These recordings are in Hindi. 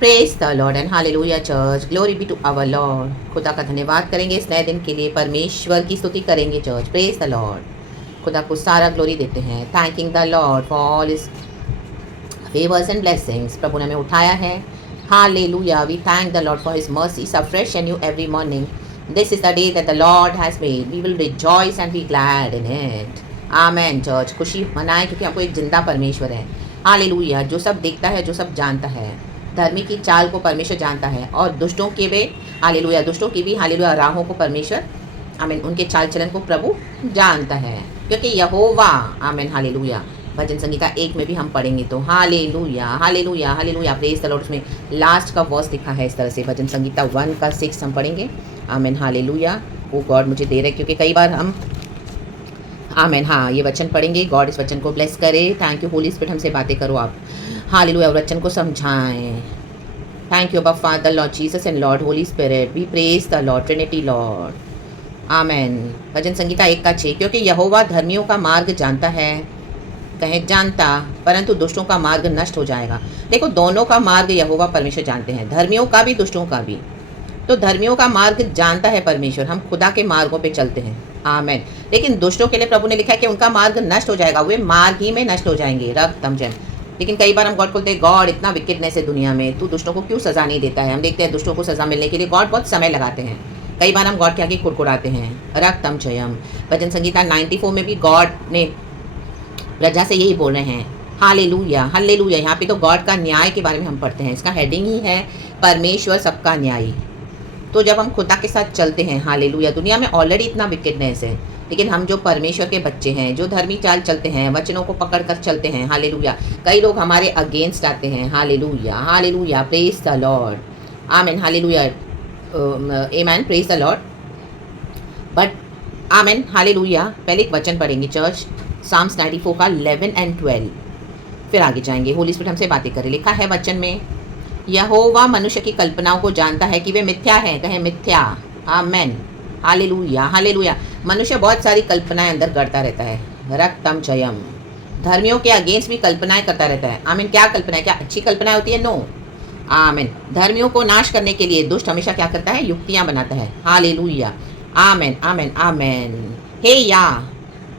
Praise the Lord and hallelujah church, glory be to our Lord. खुदा का धन्यवाद करेंगे इस नए दिन के लिए, परमेश्वर की स्तुति करेंगे चर्च। प्रेज द लॉर्ड, खुदा को सारा ग्लोरी देते हैं। Thanking the lord for all his favours and blessings. प्रभु ने हमें उठाया है। Hallelujah, we thank the lord for his mercies are fresh and new every morning. This is the day that the lord has made, we will rejoice and be glad in it. Amen church, खुशी मनाएं क्योंकि हमको एक जिंदा परमेश्वर है। हालेलुया, जो सब देखता है, जो सब जानता है, धर्मी की चाल को परमेश्वर जानता है और दुष्टों के भी, हालेलुया, दुष्टों की भी, हालेलुया, राहों को परमेश्वर, आमीन, उनके चाल चलन को प्रभु जानता है क्योंकि यहोवा, आमीन, हालेलुया। भजन संगीता 1 में भी हम पढ़ेंगे तो hallelujah hallelujah hallelujah, praise the Lord. उसमें लास्ट का वर्स लिखा है इस तरह से, भजन संगीता 1 का 6 हम पढ़ेंगे। आमीन, हालेलुया। वो गॉड मुझे दे रहे क्योंकि कई बार हम, आमीन, हाँ, ये वचन पढ़ेंगे। गॉड इस वचन को ब्लेस करे। थैंक यू होली स्पिरिट, हमसे बातें करो आप, हालेलुया, वचन को समझाएं। Thank you abba father, lord Jesus and lord holy spirit, we praise the lord, trinity lord. Amen. भजन संगीता 1 का 6, क्योंकि यहोवा धर्मियों का मार्ग जानता है, कहे जानता, परंतु दुष्टों का मार्ग नष्ट हो जाएगा। देखो, दोनों का मार्ग यहोवा परमेश्वर जानते हैं, धर्मियों का भी, दुष्टों का भी। तो धर्मियों का मार्ग जानता है परमेश्वर, हम खुदा के मार्गों पे चलते हैं। आमेन। लेकिन दुष्टों के लिए प्रभु ने लिखा है कि उनका मार्ग नष्ट हो जाएगा, वे मार्ग ही में नष्ट हो जाएंगे। रब तमजन। लेकिन कई बार हम गॉड बोलते हैं, गॉड इतना विकेटनेस है दुनिया में, तू दुष्टों को क्यों सज़ा नहीं देता है। हम देखते हैं दुष्टों को सज़ा मिलने के लिए गॉड बहुत समय लगाते हैं। कई बार हम गॉड के आगे कुड़कुड़ाते हैं। रख तम जयम। भजन संगीता 94 में भी गॉड ने प्रजा से यही बोल रहे हैं, हालेलुया हालेलुया। यहाँ पे तो गॉड का न्याय के बारे में हम पढ़ते हैं, इसका हेडिंग ही है परमेश्वर सबका न्यायी। तो जब हम खुदा के साथ चलते हैं, हालेलुया, दुनिया में ऑलरेडी इतना विकेटनेस है, लेकिन हम जो परमेश्वर के बच्चे हैं, जो धर्मी चाल चलते हैं, वचनों को पकड़ कर चलते हैं, हालेलुया, कई लोग हमारे अगेंस्ट आते हैं। Hallelujah hallelujah, praise the lord, amen, hallelujah, amen, praise the Lord. But amen, hallelujah. पहले एक वचन पढ़ेंगे चर्च, साम्स 94 का 11 एंड 12, फिर आगे जाएंगे। होली स्पिरिट हमसे बातें करें। लिखा है वचन में, यहोवा मनुष्य की कल्पनाओं को जानता है कि वे मिथ्या हैं, कहे मिथ्या। आमेन, हालेलुया हालेलुया। मनुष्य बहुत सारी कल्पनाएं अंदर करता रहता है। रक्तम जयम। धर्मियों के अगेंस्ट भी कल्पनाएं करता रहता है। आमीन। क्या कल्पनाएं, क्या अच्छी कल्पनाएं होती है? नो। आमीन। धर्मियों को नाश करने के लिए दुष्ट हमेशा क्या करता है? युक्तियां बनाता है। हालेलुया, आमेन आमेन आमेन। हे या,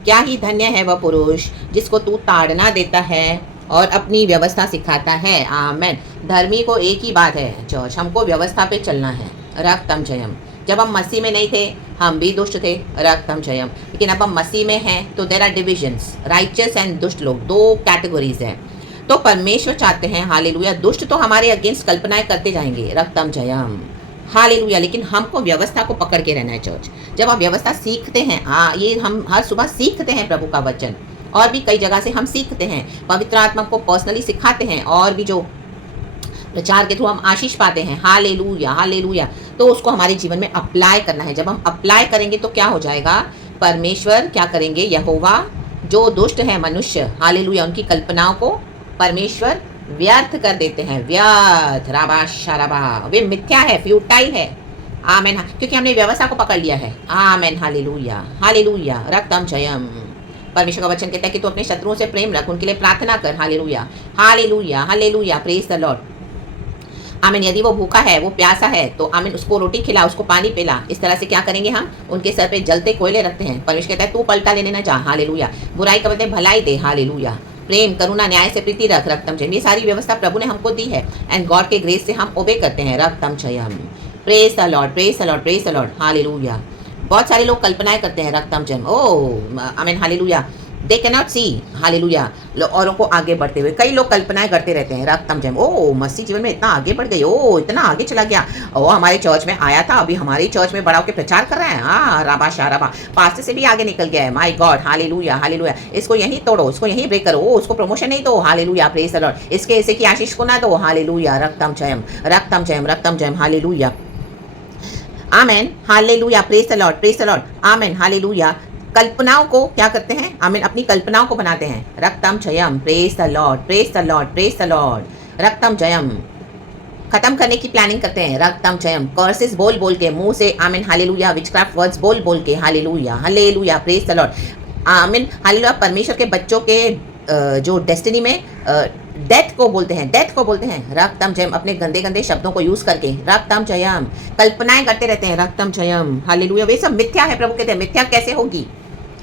क्या ही धन्य है वह पुरुष जिसको तू ताड़ना देता है और अपनी व्यवस्था सिखाता है। आमेन। धर्मी को एक ही बात है चर्च, हमको व्यवस्था पे चलना है। रक्तम जयम। जब हम मसीह में नहीं थे, हम भी दुष्ट थे। रक्तम जयम। लेकिन अब हम मसीह में हैं तो there are divisions, righteous and दुष्ट लोग, 2 कैटेगरीज हैं। तो परमेश्वर चाहते हैं, हालेलुया, दुष्ट तो हमारे अगेंस्ट कल्पनाएं करते जाएंगे। रक्तम जयम, हालेलुया, लेकिन हमको व्यवस्था को पकड़ के रहना है चर्च। जब हम व्यवस्था सीखते हैं, ये हम हर सुबह सीखते हैं प्रभु का वचन, और भी कई जगह से हम सीखते हैं, पवित्र आत्मा को पर्सनली सिखाते हैं, और भी जो प्रचार के थ्रू हम आशीष पाते हैं। Hallelujah hallelujah. तो उसको हमारे जीवन में अप्लाई करना है। जब हम अप्लाई करेंगे तो क्या हो जाएगा? परमेश्वर क्या करेंगे? यहोवा, जो दुष्ट है मनुष्य, हालेलुया, उनकी कल्पनाओं को परमेश्वर व्यर्थ कर देते हैं। व्यर्थ, राबा शराबा, वे मिथ्या है, फ्यूटाइल है। आमेन, क्योंकि हमने व्यवस्था को पकड़ लिया है। आमेन, हालेलुया हालेलुया। रक्तम जयम। परमेश्वर का वचन कहता है कि तू अपने शत्रुओं से प्रेम रख, उनके लिए प्रार्थना कर। Hallelujah hallelujah hallelujah, praise the Lord. आमीन। यदि वो भूखा है, वो प्यासा है, तो आमीन, उसको रोटी खिला, उसको पानी पिला। इस तरह से क्या करेंगे? हम उनके सर पे जलते कोयले रखते हैं। परमेश्वर कहता है तू पलटा लेने ना जा। हालेलुया। बुराई का बदले भलाई दे। हालेलुया। प्रेम, करुणा, न्याय से प्रीति रख। रक्तम जयम। ये सारी व्यवस्था प्रभु ने हमको दी है, एंड गॉड के ग्रेस से हम ओबे करते हैं। रक्तम जयम। Praise the lord, praise the lord, praise the lord. Hallelujah. बहुत सारे लोग कल्पनाएं करते हैं। रक्तम जयम। ओ आमीन, hallelujah. They cannot see, hallelujah, औरों को आगे बढ़ते हुए। कई लोग कल्पनाएं करते रहते हैं। रक्तम जयम। ओ मसीह जीवन में इतना आगे बढ़ गई, ओ इतना आगे चला गया, ओ हमारे चर्च में आया था, अभी हमारे चर्च में बड़ा होकर प्रचार कर रहा है। हाँ, राबा शाराबा, पास्टर से भी आगे निकल गया है। My God, hallelujah hallelujah. इसको यहीं तोड़ो, इसको यहीं ब्रेक करो, उसको प्रमोशन नहीं दो। Hallelujah, praise the lord. इसके ऐसे की आशीष को ना दो। हालेलुया। रक्तम जयम, रक्तम जयम, रक्तम जयम। Hallelujah, amen, hallelujah, praise the lord, praise the lord. Amen, hallelujah. कल्पनाओं को क्या करते हैं? आमीन, अपनी कल्पनाओं को बनाते हैं। रक्तम जयम, praise the lord, praise the lord, praise the lord. रक्तम जयम। खत्म करने की प्लानिंग करते हैं। रक्तम जयम। कर्सेस बोल बोल के मुंह से, आमीन, हालेलुया, विचक्राफ्ट वर्ड्स बोल बोल के। Hallelujah hallelujah, praise the Lord. आमीन, हालेलुया। परमेश्वर के बच्चों के जो डेस्टिनी में डेथ को बोलते हैं, डेथ को बोलते हैं रक्तम जयम, अपने गंदे गंदे शब्दों को यूज करके रक्तम जयम, कल्पनाएं करते रहते हैं रक्तम जयम, हालेलुया। वे सब मिथ्या है, प्रभु कहते हैं मिथ्या कैसे होगी,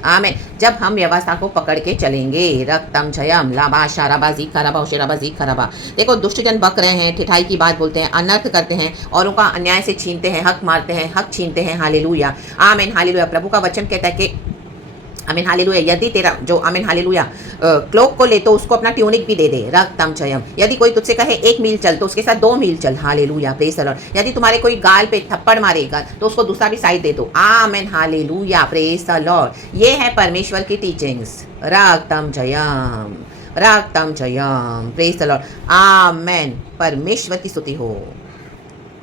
आमेन, जब हम व्यवस्था को पकड़ के चलेंगे। रक्तम जयम, लाबा शाराबा जी खराबा शेराबा जी खराबा। देखो दुष्ट जन बक रहे हैं, ठिठाई की बात बोलते हैं, अनर्थ करते हैं, औरों का अन्याय से छीनते हैं, हक मारते हैं, हक छीनते हैं, हालेलुया, आमेन, हालेलुया। प्रभु का वचन कहता है कि आमीन हालेलुया, यदि तेरा जो आमीन हालेलुया क्लोक को ले तो उसको अपना ट्यूनिक भी दे दे, रक्तम जयम। यदि कोई तुझसे कहे 1 मील चल तो उसके साथ 2 मील चल, हालेलुया, प्रेज द लॉर्ड। यदि तुम्हारे कोई गाल पे थप्पड़ मारेगा तो उसको दूसरा भी साइड दे दो, आमीन हालेलुया, प्रेज द लॉर्ड। ये है परमेश्वर की टीचिंग्स, रक्तम जयम, रक्तम जयम, प्रेज द लॉर्ड, आमीन, परमेश्वर की स्तुति हो।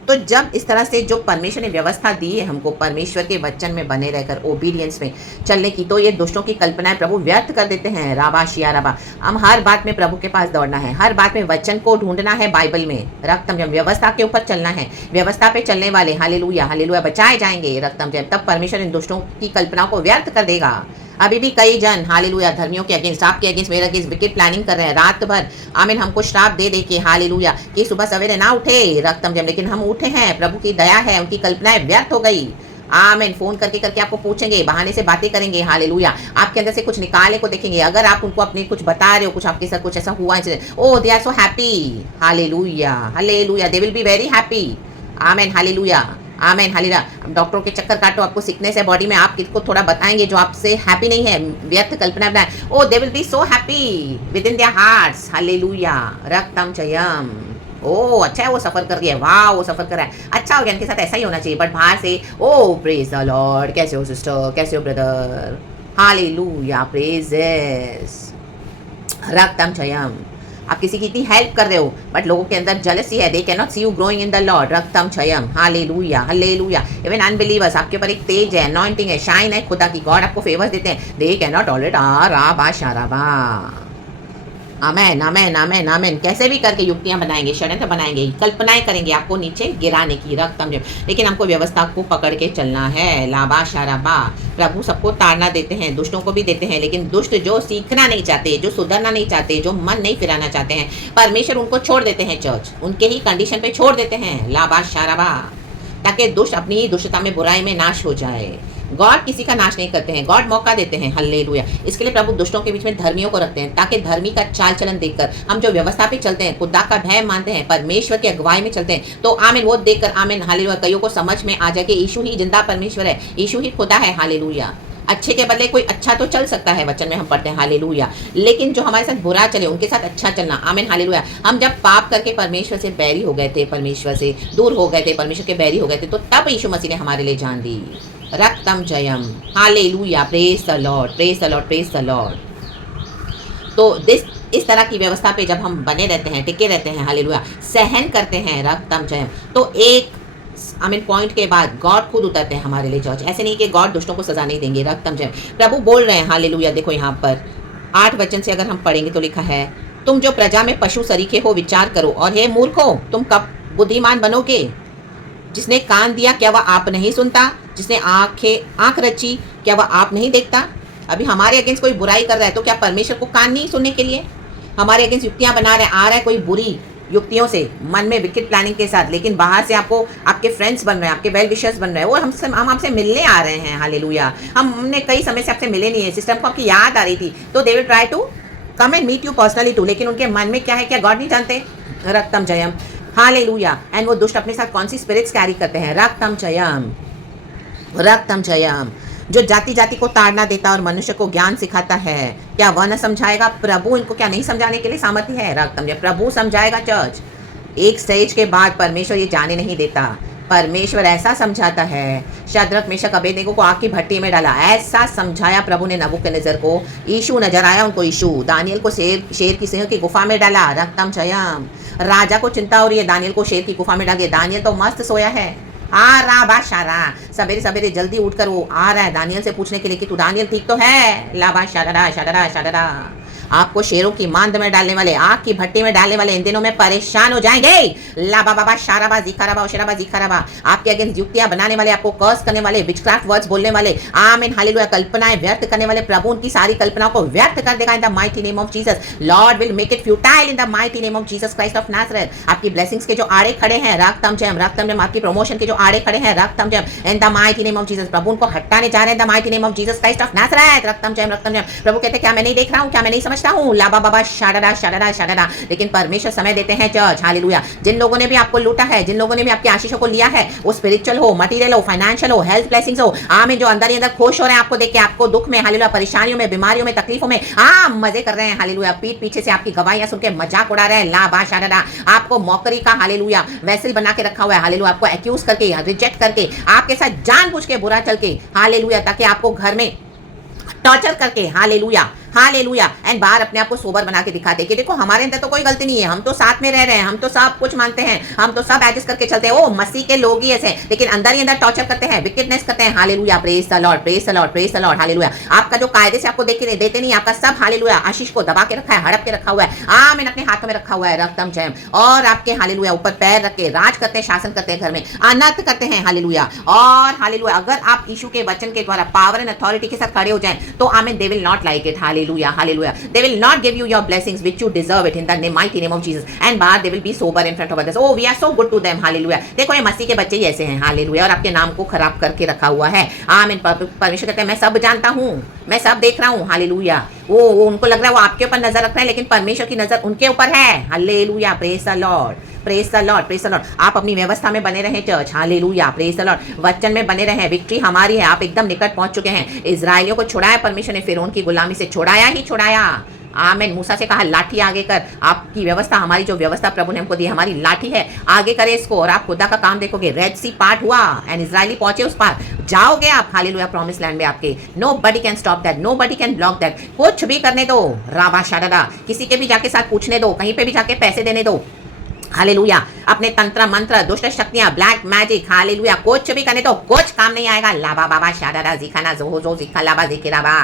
तो जब इस तरह से जो परमेश्वर ने व्यवस्था दी है हमको परमेश्वर के वचन में बने रहकर ओबीडियंस में चलने की, तो ये दुष्टों की कल्पनाएं प्रभु व्यर्थ कर देते हैं, राबा शिया राबा। हम हर बात में प्रभु के पास दौड़ना है, हर बात में वचन को ढूंढना है, बाइबल में रक्तम जब व्यवस्था के ऊपर चलना है, व्यवस्था पे चलने वाले हालेलुया हालेलुया बचाए जाएंगे, रक्तम जब, तब परमेश्वर इन दुष्टों की कल्पनाओं को व्यर्थ कर देगा। अभी भी कई जन हालेलुया धर्मियों के अगेंस्ट, आपके अगेंस्ट, मेरे अगेंस्ट विकेट प्लानिंग कर रहे हैं रात भर, आमीन, हमको श्राप दे दे के हालेलुया कि सुबह सवेरे ना उठे रक्तम जब, लेकिन हम उठे हैं, प्रभु की दया है, उनकी कल्पनाएं व्यर्थ हो गई, आमीन। फोन करके करके आपको पूछेंगे, बहाने से बातें करेंगे, हालेलुया, आपके अंदर से कुछ निकाले को देखेंगे। अगर आप उनको अपने कुछ बता रहे हो, कुछ आपके साथ कुछ ऐसा हुआ, oh they are so happy, hallelujah hallelujah, they will be very happy, amen hallelujah, amen hallelujah. डॉक्टरों के चक्कर काटो, आपको सिकनेस है बॉडी में, आप किसको थोड़ा बताएंगे जो आपसे हैप्पी नहीं है, व्यर्थ कल्पना बनाए, oh they will be so happy within their hearts, hallelujah, रक्तम जयम। ओ अच्छा है वो सफर कर रही है, वाह वो सफर कर रहा है, अच्छा हो गया, इनके साथ ऐसा ही होना चाहिए। बट बाहर से ओ प्रेज द लॉर्ड, कैसे हो सिस्टर, कैसे हो ब्रदर, हालेलुया, प्रेजेस, रक्तम जयम। आप किसी की इतनी हेल्प कर रहे हो बट लोगों के अंदर जेलसी है, they can not see you growing in the lord, रक्तम जयम, हालेलुया हालेलुया। इवन अनबिलीवर्स, आपके ऊपर एक तेज है, अनॉइंटिंग है, शाइन है खुदा की, गॉड आपको फेवर्स देते हैं, दे कैन नॉट टॉलरेट राबा शाराबा, आमेन आमेन आमेन आमेन। कैसे भी करके युक्तियां बनाएंगे, षड्यंत्र बनाएंगे, कल्पनाएं करेंगे आपको नीचे गिराने की, रक्तम जयम, लेकिन हमको व्यवस्था को पकड़ के चलना है, लाबा शाराबा। प्रभु सबको ताड़ना देते हैं, दुष्टों को भी देते हैं, लेकिन दुष्ट जो सीखना नहीं चाहते, जो सुधरना नहीं चाहते, जो मन नहीं फिराना चाहते हैं, परमेश्वर उनको छोड़ देते हैं, चर्च उनके ही कंडीशन पे छोड़ देते हैं, लाबा शाराबा, ताकि दुष्ट अपनी ही दुष्टता में, बुराई में नाश हो जाए। गॉड किसी का नाश नहीं करते हैं, गॉड मौका देते हैं, हल्लेलुया। इसके लिए प्रभु दुष्टों के बीच में धर्मियों को रखते हैं, ताकि धर्मी का चाल चलन देखकर हम जो व्यवस्था पे चलते हैं, खुदा का भय मानते हैं, परमेश्वर की अगुवाई में चलते हैं, तो आमीन वो देखकर आमीन हालेलुया कईयों को समझ में आ जाए कि यीशु ही जिंदा परमेश्वर है, यीशु ही खुदा है, हालेलुया। अच्छे के बदले कोई अच्छा तो चल सकता है, वचन में हम पढ़ते हैं, हालेलुया, लेकिन जो हमारे साथ बुरा चले उनके साथ अच्छा चलना, आमीन हालेलुया। हम जब पाप करके परमेश्वर से बैरी हो गए थे, परमेश्वर से दूर हो गए थे, परमेश्वर के बैरी हो गए थे, तो तब यीशु मसीह ने हमारे लिए जान दी, रक्तम जयम, hallelujah, praise the lord, praise the lord, praise the lord. तो इस तरह की व्यवस्था पे जब हम बने रहते हैं, टिके रहते हैं, हालेलुया, सहन करते हैं, रक्तम जयम, तो एक आमीन पॉइंट के बाद गॉड खुद उतरते हैं हमारे लिए, चर्च ऐसे नहीं कि गॉड दुष्टों को सजा नहीं देंगे, रक्तम जयम। प्रभु बोल रहे हैं, हालेलुया, देखो यहाँ पर 8 वचन से अगर हम पढ़ेंगे तो लिखा है, तुम जो प्रजा में पशु सरीखे हो विचार करो, और हे मूर्खो तुम कब बुद्धिमान बनोगे। जिसने कान दिया क्या वह आप नहीं सुनता, जिसने आंख रची क्या वह आप नहीं देखता। अभी हमारे अगेंस्ट कोई बुराई कर रहा है तो क्या परमेश्वर को कान नहीं सुनने के लिए, हमारे अगेंस्ट युक्तियां बना रहे, आ रहा है कोई बुरी युक्तियों से, मन में विकेट प्लानिंग के साथ, लेकिन बाहर से आपको आपके फ्रेंड्स बन रहे हैं, आपके वेल विशर्स बन रहे हैं, वो हम आपसे मिलने आ रहे हैं, हालेलुया। हमने कई समय से आपसे मिले नहीं है, सिस्टम को आपकी याद आ रही थी, तो they will try to come and meet you personally too, लेकिन उनके मन में क्या है, क्या गॉड नहीं जानते, रक्तम जयम, हालेलुया। एंड वो दुष्ट अपने साथ कौन सी स्पिरिट्स कैरी करते हैं, रक्तम जयम, रक्तम जयम। जो जाति जाति को ताड़ना देता और मनुष्य को ज्ञान सिखाता है, क्या वह न समझाएगा। प्रभु इनको क्या नहीं समझाने के लिए सामर्थ्य है, रक्तम जयम, प्रभु समझाएगा। चर्च एक स्टेज के बाद परमेश्वर ये जाने नहीं देता, परमेश्वर ऐसा समझाता है। शद्रक मेशक अबेदनेगो को आग की भट्टी में डाला, ऐसा समझाया प्रभु ने नबूकदनेस्सर को। यीशु नजर आया उनको, यीशु। दानियल को शेर की सिंह की गुफा में डाला, रक्तम जयम। राजा को चिंता हो रही है, दानियल को शेर की गुफा में डाल दिया, दानियल तो मस्त सोया है, आ रहा बादशाह, सवेरे सवेरे जल्दी उठकर वो आ रहा है दानियल से पूछने के लिए कि तू दानियल ठीक तो है, लाबा शादरा शादरा शादरा, आपको शेरों की मांद में डालने वाले, आग की भट्टी में डालने वाले इन दिनों में परेशान हो जाएंगे। लाबा बाबा शाराबा जिखाराबा ओशराबा जिखाराबा, आपके अगेंस्ट युक्तियां बनाने वाले, आपको कर्स करने वाले, विचक्राफ्ट वर्ड्स बोलने वाले, आमीन हालेलुया, कल्पनाएं व्यर्थ करने वाले, प्रभु उनकी सारी कल्पनाओं को व्यर्थ कर देगा इन the mighty name of Jesus. Lord will make it futile in the mighty name of Jesus Christ of Nazareth. आपकी ब्लेसिंग्स के जो आड़े खड़े हैं रक्तम जयम, रक्तम जयम, आपकी प्रमोशन के जो आड़े खड़े हैं रक्तम जयम in the mighty name of Jesus. प्रभु उनको हटाने जा रहे हैं in the mighty name of Jesus Christ of Nazareth. रक्तम जयम, रक्तम जयम। प्रभु कहते हैं क्या मैं नहीं देख रहा हूं, क्या मैं नहीं समझता हूं, लाबा बाबा शाडरा शाडरा शाडरा। लेकिन परमेश्वर समय देते हैं चर्च, हालेलुया। जिन लोगों ने भी आपको लूटा है, जिन लोगों ने भी आपकी आशीषों को लिया है, वो स्पिरिचुअल हो, मटेरियल हो, फाइनेंशियल हो, हेल्थ ब्लेसिंग्स हो, आमीन, जो अंदर ही अंदर खुश हो रहे हैं आपको देख के, आपको दुख में, हालेलुया, परेशानियों में, बीमारियों में, तकलीफों में मजे कर रहे हैं, हालेलुया। पीठ पीछे से आपकी गवाहियां सुन के मजाक उड़ा रहे हैं, लाबा शाडरा। आपको मौकरी का, हालेलुया, वेसल बना के रखा हुआ है, हालेलुया। आपको एक्यूज करके, रिजेक्ट करके, आपके साथ जानबूझ के बुरा चल के, हालेलुया, ताकि आपको घर में टॉर्चर करके, हालेलुया हालेलुया, एंड बाहर अपने आप को सोबर बना के दिखाते कि देखो हमारे अंदर तो कोई गलती नहीं है, हम तो साथ में रह रहे हैं, हम तो सब कुछ मानते हैं, हम तो सब एडजस्ट करके चलते हैं, ओ मसीह के लोग ही ऐसे, लेकिन अंदर ही अंदर टॉर्चर करते हैं, विकेटनेस करते हैं, hallelujah, praise the lord, praise the lord, praise the lord, hallelujah. आपका जो कायदे से आपको देते नहीं, आपका सब, हालेलुया, आशीष को दबा के रखा है, हड़प के रखा हुआ है, आमीन, अपने हाथों में रखा हुआ है, रक्तम जयम, और आपके, हालेलुया, ऊपर पैर रख के राज करते हैं, शासन करते हैं, घर में अनर्थ करते हैं, हालेलुया। और हालेलुया, अगर आप यीशु के वचन के द्वारा पावर एंड अथॉरिटी के साथ खड़े हो जाएं तो आमीन, they will not like it, hallelujah, hallelujah. They will not give you your blessings which you deserve it in the mighty name of Jesus. And बाहर they will be sober in front of others. Oh, we are so good to them. Hallelujah. देखो ये मसीह के बच्चे ही ऐसे हैं. Hallelujah. और आपके नाम को खराब करके रखा हुआ है. आमीन. परमेश्वर कहते हैं मैं सब जानता हूँ, मैं सब देख रहा हूँ. हालेलुया. वो उनको लग रहा है वो आपके ऊपर नजर रख रहे हैं, लेकिन परमेश्वर की नजर उनके ऊपर है. Hallelujah. Praise the lord, praise the lord, praise the Lord. आप अपनी व्यवस्था में बने रहें church. Hallelujah. Praise the Lord. वचन में बने रहें. विक्ट्री हमारी है. आप एकदम निकट पहुंच चुके हैं. इजराइलियों को छुड़ाया परमेश्वर ने, फिरौन की गुलामी से छुड़ाया ही छुड़ाया. आमीन. मूसा से कहा लाठी आगे कर. आपकी व्यवस्था, हमारी जो व्यवस्था प्रभु ने हमको दी, हमारी लाठी है, आगे करे इसको और आप खुदा का काम देखोगे. रेड सी पार्ट हुआ एंड इजरायली पहुंचे उस पार, जाओगे आप. हालेलुया. प्रॉमिस लैंड में आपके. Nobody can stop that, nobody can block that. कुछ भी करने दो, राबा शाडा, किसी के भी जाके साथ पूछने दो, कहीं पे भी जाके पैसे देने दो. हालेलुया. अपने तंत्र मंत्र, दुष्ट शक्तियां, ब्लैक मैजिक, हालेलुया, कुछ भी करने तो कुछ काम नहीं आएगा. लाबा बाबा शाडा जिखाना जो जिखा लाबा जिखिराबा.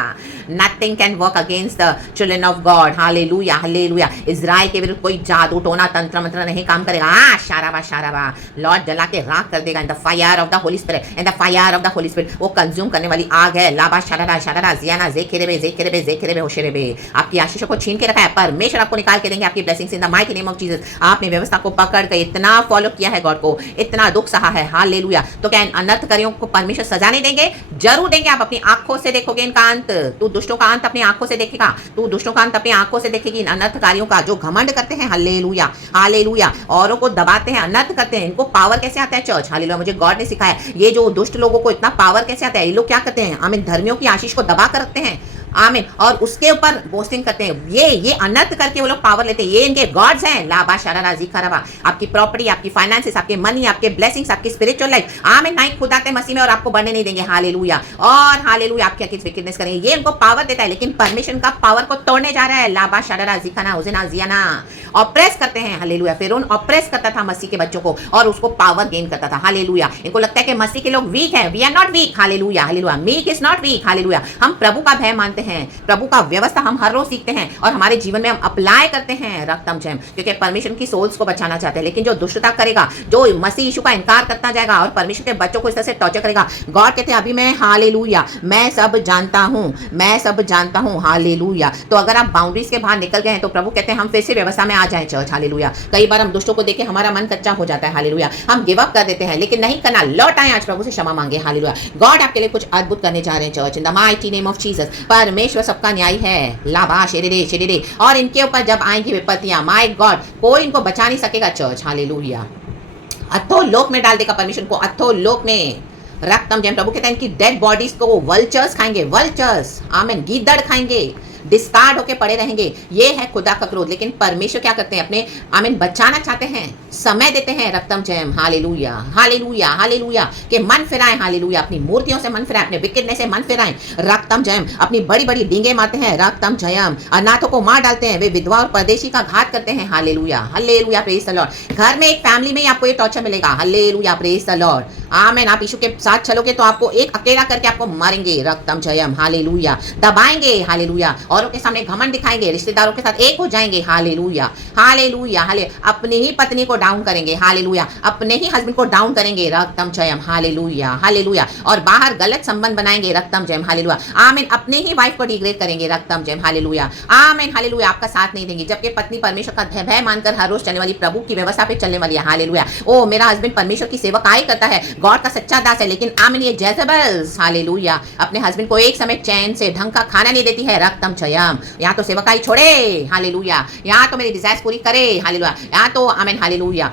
Nothing can work against the children of God. Hallelujah, hallelujah. Israel के विरुद्ध कोई जादू टोना तंत्र मंत्र नहीं काम करेगा. शाराबा लॉर्ड जला के राख कर देगा. In the fire of the Holi spirit, in the fire of the Holi spirit. वो कंज्यूम करने वाली आग है. लाबा शाडा शाडा जियाना जेखेरेबे होशेरेबे. आपकी आशीषों को छीन के रखा है. परमेश्वर आपको निकाल के देंगे आपकी blessings in the mighty name of Jesus. आपने व्यवस्था को पकड़ कर इतना फॉलो किया है गॉड को, इतना दुख सहा है. हालेलुया. तो क्या इन अनर्थकारियों को परमेश्वर सजा नहीं देंगे? जरूर देंगे. आप अपनी आंखों से देखोगे इनका अंत. तू दुष्टों का अंत अपनी आंखों से देखेगा. तू दुष्टों का अंत अपनी आंखों से देखेगी. इन अनर्थकारियों का जो घमंड करते हैं, हालेलुया, हालेलुया, औरों को दबाते हैं, अनर्थ करते हैं. इनको पावर कैसे आता है चर्च? हालेलुया. मुझे गॉड ने सिखाया ये जो दुष्ट लोगों को इतना पावर कैसे आता है. ये लोग क्या करते हैं? आमीन. धर्मियों की आशीष को दबा कर रखते हैं. आमीन. और उसके ऊपर बोस्टिंग करते हैं. ये अनर्थ करके वो लोग पावर लेते हैं. ये इनके गॉड्स हैं. लाबा शारारा जिखाराबा. आपकी प्रॉपर्टी, आपकी फाइनेंसेस, आपके मनी, आपके ब्लेसिंग्स, आपकी स्पिरिचुअल लाइफ, आमीन, नहीं खुद आते मसीह में और आपको बढ़ने नहीं देंगे. हालेलुया. और हालेलुया, आपकी किस विकेटनेस करेंगे. ये उनको पावर देता है, लेकिन परमेश्वर का पावर को तोड़ने जा रहा है. लाबा शारारा जिखाना उजिना जियाना. ऑप्रेस करते हैं. हालेलुया. फिरौन ऑप्रेस करता था मसीह के बच्चों को और उसको पावर गेन करता था. हालेलुया. इनको लगता है कि मसीह के लोग वीक हैं. We are not weak. Hallelujah, hallelujah. Meek is not weak. Hallelujah. हम प्रभु का भय मानते हैं, प्रभु का व्यवस्था हम हर रोज सीखते हैं और हमारे जीवन में हम अप्लाई करते हैं. रक्तम जयम. क्योंकि परमेश्वर की सोल्स को बचाना चाहते हैं. लेकिन जो दुष्टता करेगा, जो मसीह यीशु का इनकार करता जाएगा और परमेश्वर के बच्चों को इस तरह से टॉर्चर करेगा, गॉड कहते हैं अभी मैं, हालेलुया, मैं सब जानता हूं, मैं सब जानता हूं. हालेलुया. तो अगर आप बाउंड्रीज के बाहर निकल गए हैं तो प्रभु कहते हैं हम फिर से व्यवस्था में आ जाएं चर्च. हालेलुया. कई बार हम दुष्टों को देखे हमारा मन कच्चा हो जाता है. हालेलुया. हम गिव अप कर देते हैं, लेकिन नहीं करना. लौट आए आज प्रभु से क्षमा मांगे. हालेलुया. गॉड आपके लिए कुछ अद्भुत करने जा रहे हैं church in the mighty name of Jesus. परमेश्वर सबका न्याय है. लाबा शेरेरे शेरेरे. और इनके ऊपर जब आएंगी विपत्तियां, माय गॉड, कोई इनको बचा नहीं सकेगा चर्च. हालेलुया. अथो लोक में डाल देगा परमेश्वर को. अथो लोक में. रक्तम जयम. प्रभु कहते हैं इनकी डेड बॉडीज को वल्चर्स खाएंगे. वल्चर्स. आमीन. गीदड़ खाएंगे. डिस्कार्ड होके पड़े रहेंगे. ये है खुदा का क्रोध. लेकिन परमेश्वर क्या करते हैं? अपने आमीन बचाना चाहते हैं, समय देते हैं. रक्तम जयम. Hallelujah, hallelujah, hallelujah. के मन फिराएं. हालेलुया. अपनी मूर्तियों से मन फिराएं, अपने विकेटनेस से मन फिराएं. रक्तम जयम. अपनी बड़ी बड़ी डींगे मारते हैं. रक्तम जयम. अनाथों को मार डालते हैं. वे विधवा और परदेशी का घात करते हैं. Hallelujah, hallelujah. Praise the Lord. घर में एक फैमिली में आपको ये टॉर्चर मिलेगा. हालेलुया. Praise the Lord. आमीन. आप यीशु के साथ चलोगे तो आपको एक अकेला करके आपको मारेंगे. रक्तम जयम. हालेलुया. दबाएंगे. हालेलुया. औरों के सामने घमंड दिखाएंगे, रिश्तेदारों के साथ एक हो जाएंगे, हालेलुया हालेलुया हाले, अपनी ही पत्नी को डाउन करेंगे, हालेलुया, अपने ही हस्बैंड को डाउन करेंगे, रक्तम जयम, हालेलुया हालेलुया, और बाहर गलत संबंध बनाएंगे, रक्तम जयम, हालेलुया, आमीन, अपने ही वाइफ को डिग्रेड करेंगे, रक्तम जयम, हालेलुया, आमीन, हालेलुया, आपका साथ नहीं देंगे, जबकि पत्नी परमेश्वर का भय मानकर हर रोज चलने वाली, प्रभु की व्यवस्था पे चलने वाली है, हालेलुया, ओ मेरा हस्बैंड परमेश्वर की सेवकाई करता है, गॉड का सच्चा दास है, लेकिन आमीन ये जेजेबल्स, हालेलुया, अपने हस्बैंड को एक समय चैन से ढंग का खाना नहीं देती है, रक्तम जयम, यहाँ तो सेवकाई छोड़े, हालेलुया, यहाँ तो मेरी डिजायर्स पूरी करे, हालेलुया, यहाँ तो आमीन, हालेलुया,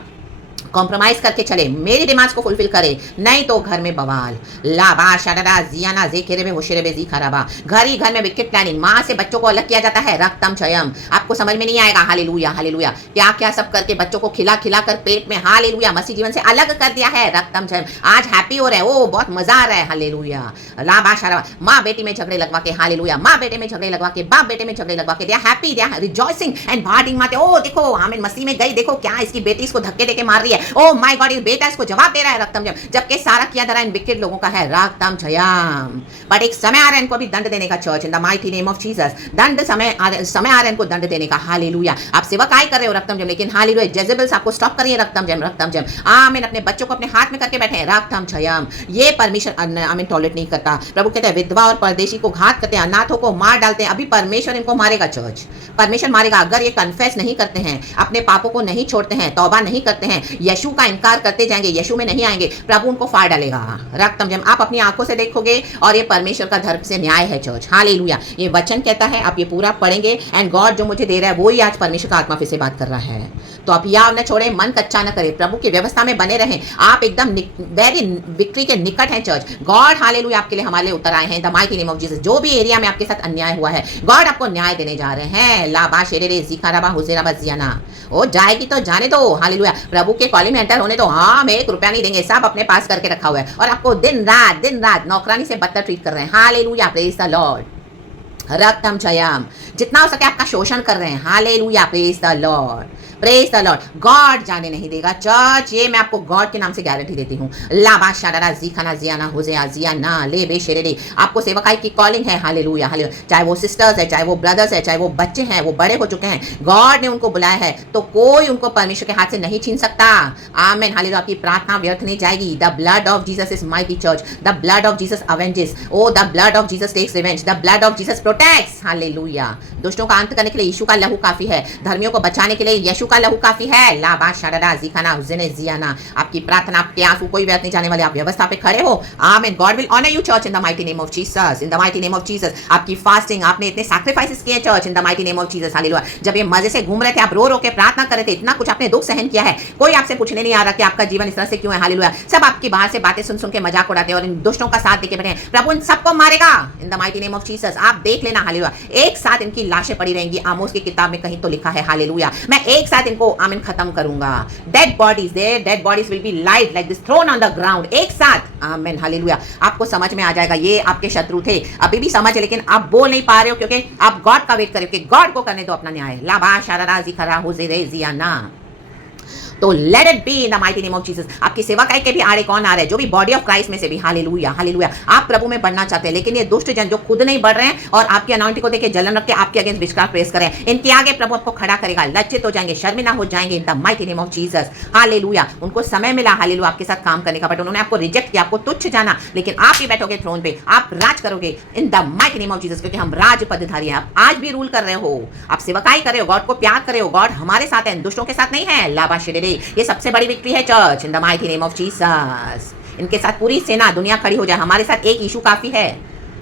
कॉम्प्रोमाइज करके चले, मेरी डिमांड्स को फुलफिल करे, नहीं तो घर में बवाल, लाबा शाडा जियाना जेखेरेबे होशेरेबे जी खराबा, घर ही घर में विकेट प्लानिंग, माँ से बच्चों को अलग किया जाता है, रक्तम जयम, आपको समझ में नहीं आएगा, हालेलुया हालेलुया, क्या क्या सब करके बच्चों को खिला खिला कर पेट में, हालेलुया, मसीह जीवन से अलग कर दिया है, रक्तम जयम, आज हैप्पी हो रहे, ओ बहुत मजा आ रहा है, हालेलुया, लाबा शाडा, माँ बेटी में झगड़े लगवा के, हालेलुया, माँ बेटे में झगड़े लगवा के, बाप बेटे में झगड़े लगवा के, they are happy, they are rejoicing and बार्डिंग माते, ओ देखो हमें मसीह में गई, देखो क्या इसकी बेटी इसको धक्के देके मार रही है, ओ माय गॉड, ये बेटा इसको जवाब दे रहा है, रक्तम जयम, जबकि सारा किया जा रहा है इन विकेट लोगों का है, रक्तम जयम, बट एक समय आ रहा है इनको भी दंड देने का, church in the mighty name of Jesus, दंड समय आ रहा है इनको दंड देने का, हालेलुया, आप सेवकाई कर रहे हो, रक्तम जयम, लेकिन हालेलुया जेजेबल्स आपको स्टॉप करिए, रक्तम जयम, रक्तम जयम, आमीन, अपने बच्चों को अपने हाथ में करके बैठे हैं, रक्तम जयम, ये परमेश्वर आमीन टॉलरेट नहीं करता, प्रभु कहते हैं विधवा और परदेशी को घात करते हैं, अनाथों को मार डालते हैं, अभी परमेश्वर इनको मारेगा, चर्च परमेश्वर मारेगा, अगर ये कन्फेस नहीं करते हैं, अपने पापों को नहीं छोड़ते हैं, तौबा नहीं करते हैं, यीशु का इनकार करते जाएंगे, यीशु में नहीं आएंगे, प्रभु उनको फाड़ डालेगा, रक्तम जयम, आप अपनी आंखों से देखोगे और ये परमेश्वर का धर्म से न्याय है, चर्च हालेलुया, ये वचन कहता है, आप ये पूरा पढ़ेंगे, एंड गॉड जो मुझे दे रहा है वो ही आज परमेश्वर का आत्मा फिर से बात कर रहा है, तो आप याव न छोड़े, मन कच्चा न करे, प्रभु की व्यवस्था में बने रहें, आप एकदम वेरी विक्ट्री के निकट हैं, चर्च गॉड हालेलुया आपके लिए हमारे लिए उतर आए हैं, the mighty name of Jesus, जो भी एरिया में आपके साथ अन्याय हुआ है, गॉड आपको न्याय देने जा रहे हैं, लाबा शेरेरे जिखाराबा हुजेराबा जियाना, ओ जाएगी तो जाने दो, हालेलुया, प्रभु के कॉलिंग में एंटर होने दो, हाँ हम 1 रुपया नहीं देंगे, सब अपने पास करके रखा हुआ है, और आपको दिन रात नौकरानी से बदतर ट्रीट कर रहे हैं, हालेलुया, प्रेज द लॉर्ड, रक्तम जयम, जितना हो सके आपका शोषण कर रहे हैं, hallelujah, praise the lord, praise the Lord, God जाने नहीं देगा, चर्च ये मैं आपको गॉड के नाम से गारंटी देती हूँ, लाबा शाडा जीखाना जियाना होजेया जियाना ले बे शेरेरे, आपको सेवकाई की कॉलिंग है, हालेलुया हालेलुया, चाहे वो सिस्टर्स है, चाहे वो ब्रदर्स है, चाहे वो बच्चे हैं, वो बड़े हो चुके हैं, गॉड ने उनको बुलाया है, तो कोई उनको परमेश्वर के हाथ से नहीं छीन सकता, आमीन हालेलुया, आपकी प्रार्थना व्यर्थ नहीं जाएगी, the blood of Jesus is mighty, church the blood of Jesus avenges, oh the blood of Jesus takes revenge, the blood of Jesus protects, hallelujah, दुष्टों का अंत करने के लिए यीशु का लहू काफी है, धर्मियों को बचाने के लिए यीशु का लहू काफी है, लाबा शाडा जिखाना हुजने जियाना, आपकी प्रार्थना आपके आंसू कोई व्यर्थ नहीं जाने वाले, आप व्यवस्था पे खड़े हो, आमीन, God will honour you, church in the mighty name of Jesus, in the mighty name of Jesus, आपकी फास्टिंग, आपने इतने सैक्रिफाइसेस किए, church in the mighty name of Jesus, hallelujah, जब ये मजे से घूम रहे थे, आप रो रो के प्रार्थना कर रहे थे, इतना कुछ आपने दुख सहन किया है, कोई आपसे पूछने नहीं आ रहा कि आपका जीवन इस तरह से क्यों है, हालेलुया, सब आपकी बाहर से बातें सुन सुन के मजाक उड़ाते हैं और इन दुष्टों का साथ देके बैठे हैं, प्रभु इन सबको मारेगा, इन the mighty name of Jesus, आप देख लेना, हालेलुया, एक साथ इनकी लाशें पड़ी रहेंगी, आमोस की किताब में कहीं तो लिखा है, हालेलुया, मैं एक साथ इनको आमीन खत्म करूंगा, dead bodies, there dead bodies will be laid like this thrown on the ground, एक साथ, आमीन हालेलुया, आपको समझ में आ जाएगा, ये आपके शत्रु थे, अभी भी समझ है, लेकिन आप बोल नहीं पा रहे हो क्योंकि आप गॉड का वेट करें कि गॉड को करने दो अपना न्याय, लाबा शाडा जिखारा हुजेरे जियाना, तो let it be in the mighty name of Jesus, आपकी सेवा के भी आड़े कौन आ रहे हैं, जो भी बॉडी ऑफ क्राइस्ट में से भी, हालेलुया हालेलुया, आप प्रभु में बढ़ना चाहते हैं, लेकिन ये दुष्ट जन जो खुद नहीं बढ़ रहे हैं और आपकी अनॉइंटिंग को देखे जलन रख के आपके अगेंस्ट विचकास्ट प्रेस करें, इनके आगे प्रभु आपको खड़ा करेगा, लज्जित हो जाएंगे, शर्मिंदा हो जाएंगे, इन the mighty name of Jesus, hallelujah, उनको समय मिला, हालेलुया, आपके साथ काम करने का, बट उन्होंने आपको रिजेक्ट किया, आपको तुच्छ जाना, लेकिन आप ही बैठोगे थ्रोन पे, आप राज करोगे इन the mighty name of Jesus, क्योंकि हम राज पदधारी हैं, आप आज भी रूल कर रहे हो, आप सेवकाई कर रहे हो, गॉड को प्यार कर रहे हो, गॉड हमारे साथ है, दुष्टों के साथ नहीं है, लाबा शेरेरे, ये सबसे बड़ी विक्ट्री है, church in the mighty name of Jesus, इनके साथ पूरी सेना दुनिया खड़ी हो जाए, हमारे साथ एक यीशु काफी है,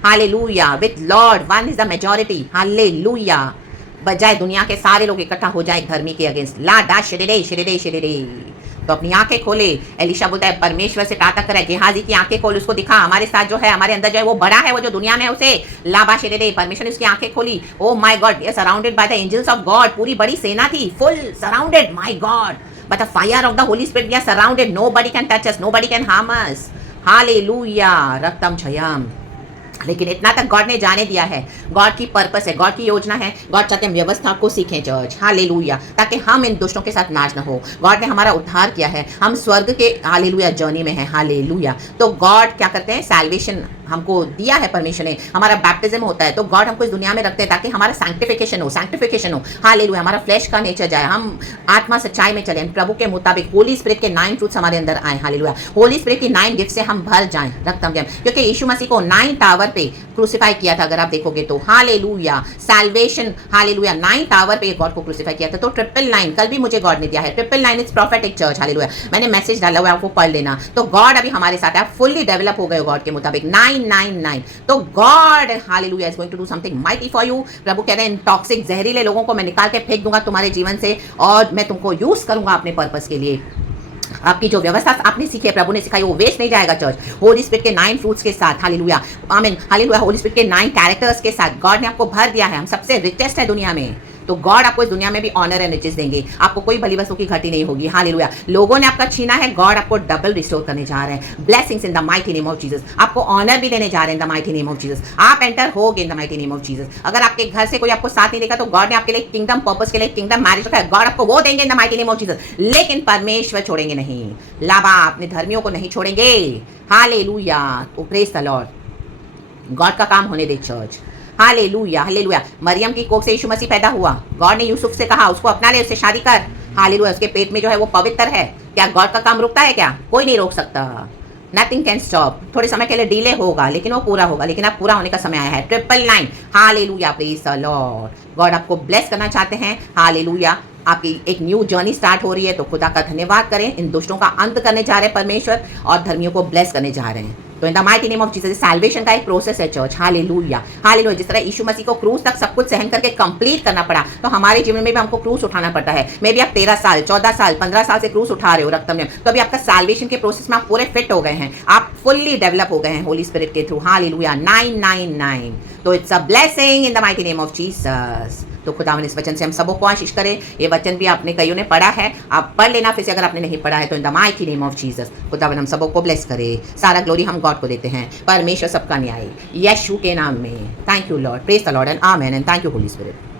hallelujah, with Lord one is the majority, hallelujah, बजाय दुनिया के सारे लोग इकट्ठा हो जाए धर्मी के अगेंस्ट, ला डा शेरेरे शेरेरे शेरेरे, तो अपनी आंखें खोले, एलिशा बोलता है परमेश्वर से प्रार्थना करे, गेहाजी की आंखें खोल, उसको दिखा हमारे साथ जो है, हमारे अंदर जो है वो बड़ा है, वो जो दुनिया में है उसे, लाबा शेरेरे, परमेश्वर ने उसकी आंखें खोली, ओ माय गॉड, ये surrounded by the angels of God, पूरी बड़ी सेना थी, full surrounded, my God, but the fire of the Holy Spirit, we are surrounded, nobody can touch us, nobody can harm us, hallelujah, रक्तम Jayam, लेकिन इतना तक गॉड ने जाने दिया है, गॉड की पर्पस है, गॉड की योजना है, गॉड चाहते हैं व्यवस्था को सीखें, चर्च हालेलुया, ताकि हम इन दुष्टों के साथ नाश न हो, गॉड ने हमारा उद्धार किया है, हम स्वर्ग के हालेलुया जर्नी में हैं, हालेलुया, तो गॉड क्या करते हैं, सैल्वेशन हमको दिया है परमेश्वर ने, हमारा बैप्टिज्म होता है, तो गॉड हमको इस दुनिया में रखते हैं ताकि हमारा सैंक्टिफिकेशन हो, हालेलुया, हमारा फ्लैश का नेचर जाए, हम आत्मा सच्चाई में चलें, प्रभु के मुताबिक होली स्पिरिट के 9 फ्रूट्स हमारे अंदर आए, हालेलुया, होली स्पिरिट की 9 गिफ्ट से हम भर जाएं, रक्तम जम, क्योंकि यीशु मसीह को 9 टावर पे क्रूसिफाई किया था, अगर आप देखोगे तो, हालेलुया, सैल्वेशन, हालेलुया, 9 टावर पे गॉड को क्रूसिफाई किया था, तो 999 कल भी मुझे गॉड ने दिया है, 999 इज प्रोफेटिक चर्च, हालेलुया, मैंने मैसेज डाला हुआ है, आपको पढ़ लेना, तो गॉड अभी हमारे साथ है, फुल्ली डेवलप हो गए गॉड के मुताबिक, 999, तो God hallelujah is going to do something mighty for you. प्रभु कह रहे हैं टॉक्सिक जहरीले लोगों को मैं निकाल के फेंक दूंगा तुम्हारे जीवन से, और मैं तुमको यूज करूंगा अपने पर्पस के लिए। आपकी जो व्यवस्था आपने सीखी है, प्रभु ने सिखाई, वो वेस्ट नहीं जाएगा चर्च। होली स्पिरिट के 9 फ्रूट्स के साथ, हालेलुया, आमीन, हालेलुया, होली स्पिरिट के 9 कैरेक्टर्स के साथ गॉड ने आपको भर दिया है। हम सबसे रिचेस्ट है दुनिया में, तो गॉड आपको इस दुनिया में भी ऑनर एंड रिचेस देंगे, आपको कोई भली वस्तु की घटी नहीं होगी, हालेलुया। लोगों ने आपका छीना है, गॉड आपको डबल रिस्टोर करने जा रहे हैं, blessings in the mighty name of Jesus, आपको ऑनर भी देने जा रहे हैं in the mighty name of Jesus, आप एंटर होगे इन the mighty name of Jesus. अगर आपके घर से कोई आपको साथ नहीं देगा, तो गॉड ने आपके लिए किंगडम पर्पस के लिए किंगडम मैरिज रखा है, गॉड आपको वो देंगे इन the mighty name of Jesus, लेकिन परमेश्वर छोड़ेंगे नहीं, लाबा अपने धर्मियों को नहीं छोड़ेंगे, हालेलुया, तो प्रेज द लॉर्ड, गॉड का काम होने दे चर्च, हालेलुया, हालेलुया। मरियम की कोख से यीशु मसीह पैदा हुआ, गॉड ने यूसुफ से कहा उसको अपना ले, उससे शादी कर, हालेलुया, उसके पेट में जो है वो पवित्र है। क्या गॉड का काम रुकता है क्या? कोई नहीं रोक सकता, नथिंग कैन स्टॉप। थोड़े समय के लिए डिले होगा, लेकिन वो पूरा होगा, लेकिन अब पूरा होने का समय आया है। 999, hallelujah, praise the Lord. God आपको ब्लेस करना चाहते हैं, हालेलुया, आपकी एक न्यू जर्नी स्टार्ट हो रही है, तो खुदा का धन्यवाद करें। इन दुष्टों का अंत करने जा रहे हैं परमेश्वर, और धर्मियों को ब्लेस करने जा रहे हैं। तो इन the mighty name of Jesus, salvation का एक प्रोसेस है चर्च, हालेलुया, हालेलुया। जिस तरह यीशु मसीह को क्रूस तक सब कुछ सहन करके कंप्लीट करना पड़ा, तो हमारे जीवन में भी हमको क्रूस उठाना पड़ता है। मे भी आप 13 साल, 14 साल, 15 साल से क्रूस उठा रहे हो रक्तम में, तो अभी आपका सैल्वेशन के प्रोसेस में आप पूरे फिट हो गए हैं, आप फुल्ली डेवलप हो गए हैं होली स्पिरिट के थ्रू, हालेलुया, 999। तो it's a blessing in the mighty name of Jesus. तो खुदावन इस वचन से हम सबको आशीष करें। ये वचन भी आपने कईयों ने पढ़ा है, आप पढ़ लेना फिर से अगर आपने नहीं पढ़ा है तो, इन the mighty name of Jesus खुदावन हम सबको ब्लेस करे। सारा ग्लोरी हम गॉड को देते हैं, परमेश्वर सबका न्याय यीशु के नाम में। Thank you Lord, praise the Lord and amen, and thank you Holi spirit.